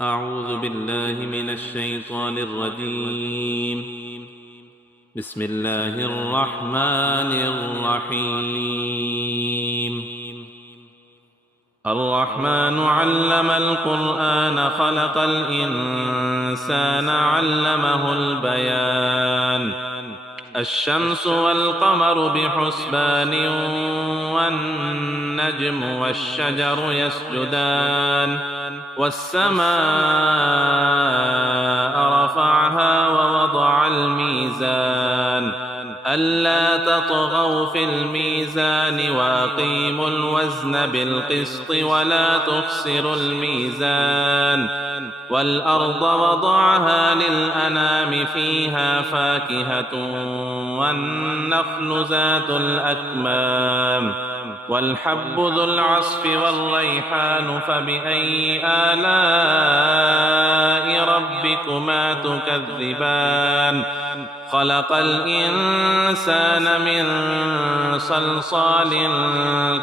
أعوذ بالله من الشيطان الرجيم. بسم الله الرحمن الرحيم. الرحمن علم القرآن خلق الإنسان علمه البيان. الشمس والقمر بحسبان والنجم والشجر يسجدان والسماء رفعها ووضع الميزان ألا تطغوا في الميزان وأقيموا الوزن بالقسط ولا تخسروا الميزان والأرض وضعها للأنام فيها فاكهة والنخل ذات الأكمام والحب ذو العصف والريحان فبأي آلاء ربكما تكذبان خلق الإنسان من صلصال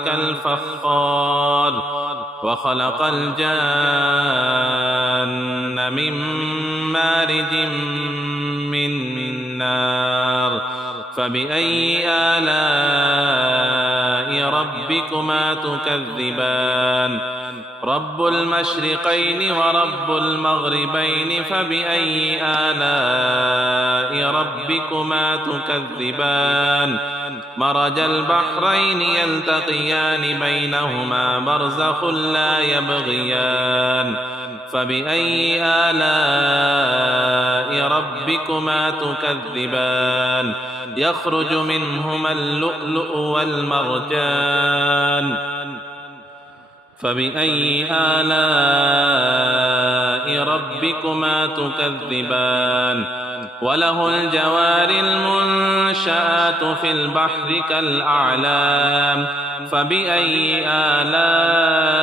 كالفخار وخلق الجان من مارج من نار فبأي آلاء ربكما تكذبان رب المشرقين ورب المغربين فبأي آلاء ربكما تكذبان مرج البحرين يلتقيان بينهما برزخ لا يبغيان فبأي آلاء ربكما تكذبان يخرج منهما اللؤلؤ والمرجان فبأي آلاء ربكما تكذبان وله الجوار المنشآت في البحر كالأعلام فبأي آلاء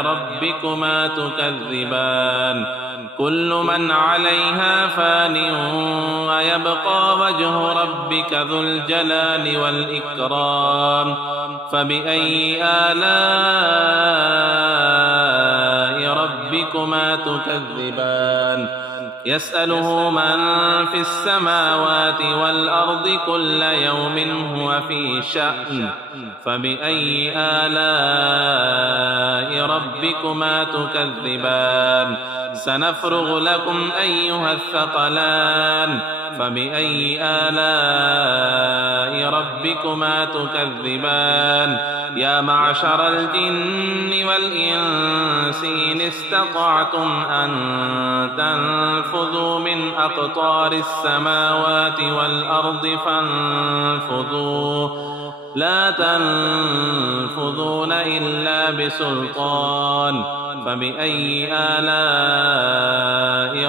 ربكما تكذبان كل من عليها فان ويبقى وجه ربك ذو الجلال والإكرام فبأي آلاء ربكما تكذبان يسأله من في السماوات والأرض كل يوم هو في شأن فبأي آلاء ربكما تكذبان سنفرغ لكم أيها الثقلان فبأي آلاء ربكما تكذبان يا معشر الجن والإنس إن استطعتم أن تنفذوا من أقطار السماوات والأرض فانفذوا لا تنفذون إلا بسلطان فبأي آلاء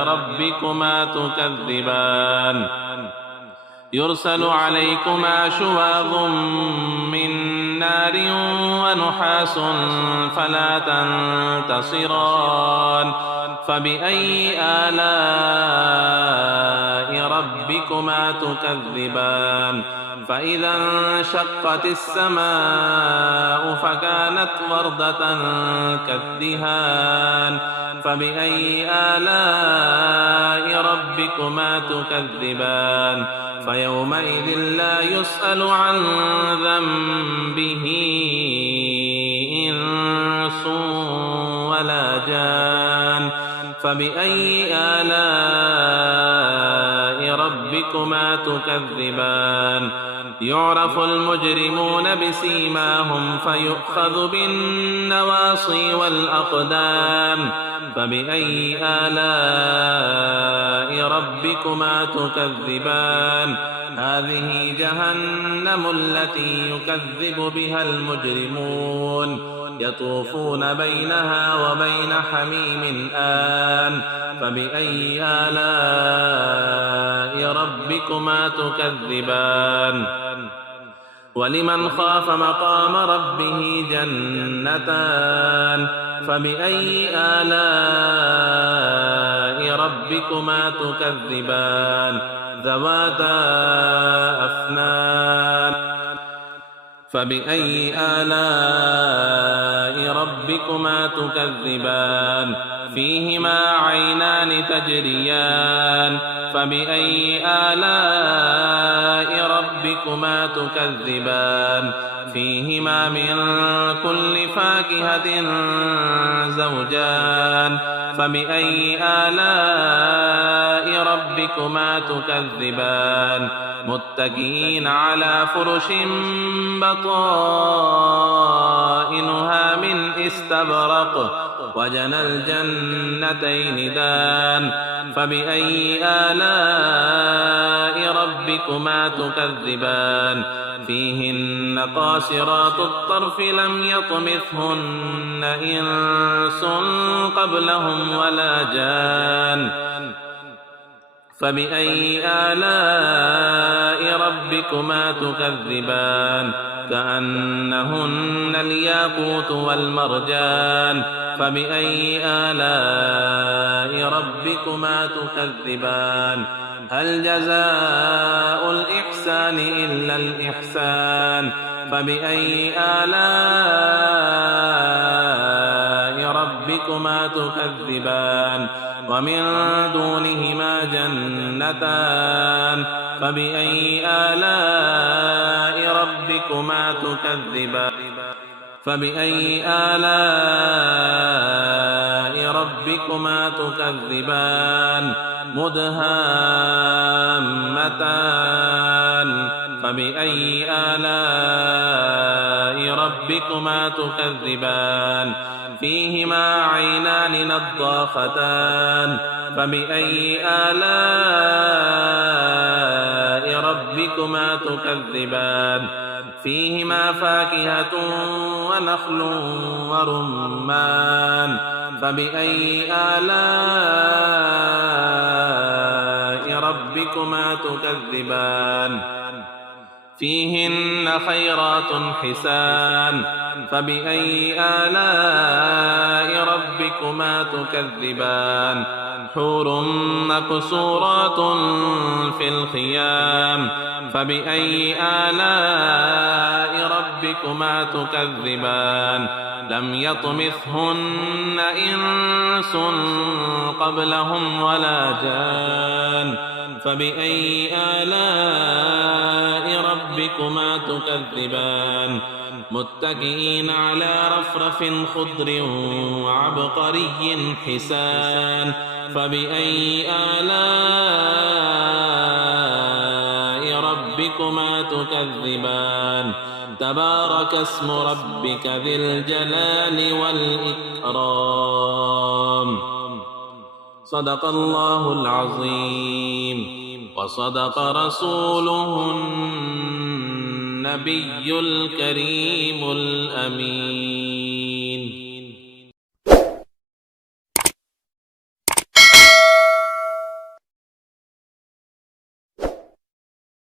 ربكما تكذبان يرسل عليكما شواظ من نار ونحاس فلا تنتصران فبأي آلاء ربكما تكذبان فإذا انشقت السماء فكانت وردة كالدهان فبأي آلاء ربكما تكذبان فيومئذ لا يسأل عن ذنبه إنس ولا جان فبأي آلاء ربكما تكذبان يعرف المجرمون بسيماهم فيؤخذ بالنواصي والأقدام فبأي آلاء ربكما تكذبان هذه جهنم التي يكذب بها المجرمون يطوفون بينها وبين حميم آن فبأي آلاء ربكما تكذبان ولمن خاف مقام ربه جنتان فبأي آلاء ربكما تكذبان ذواتا أفنان فبأي آلاء ربكما تكذبان فيهما عينان تجريان فبأي آلاء ربكما تكذبان فيهما من كل فاكهة زوجان فبأي آلاء ربكما تكذبان متكئين على فرش بطائنها من استبرق وجنى الجنتين دان فبأي آلاء ربكما تكذبان فيهن قاصرات الطرف لم يطمثهن إنس قبلهم ولا جان فبأي آلاء ربكما تكذبان كأنهن الياقوت والمرجان فبأي آلاء ربكما تكذبان هل جزاء الإحسان إلا الإحسان فبأي آلاء ربكما تكذبان ومن دونهما جنتان فبأي آلاء ربكما تكذبان فبأي آلاء ربكما تكذبان مدهامتان فبأي آلاء ربكما تكذبان فيهما عينان نضاختان فبأي آلاء ربكما تكذبان فيهما فاكهة ونخل ورمان فبأي آلاء ربكما تكذبان فيهن خيرات حسان فبأي آلاء ربكما تكذبان حور مقصورات في الخيام فبأي آلاء ربكما تكذبان لم يطمثهن إنس قبلهم ولا جان فبأي آلاء ربكما تكذبان متكئين على رفرف خضر وعبقري حسان فبأي آلاء ربكما تكذبان تبارك اسم ربك ذي الجلال والإكرام صدق الله العظيم وصدق رسوله النبي الكريم الأمين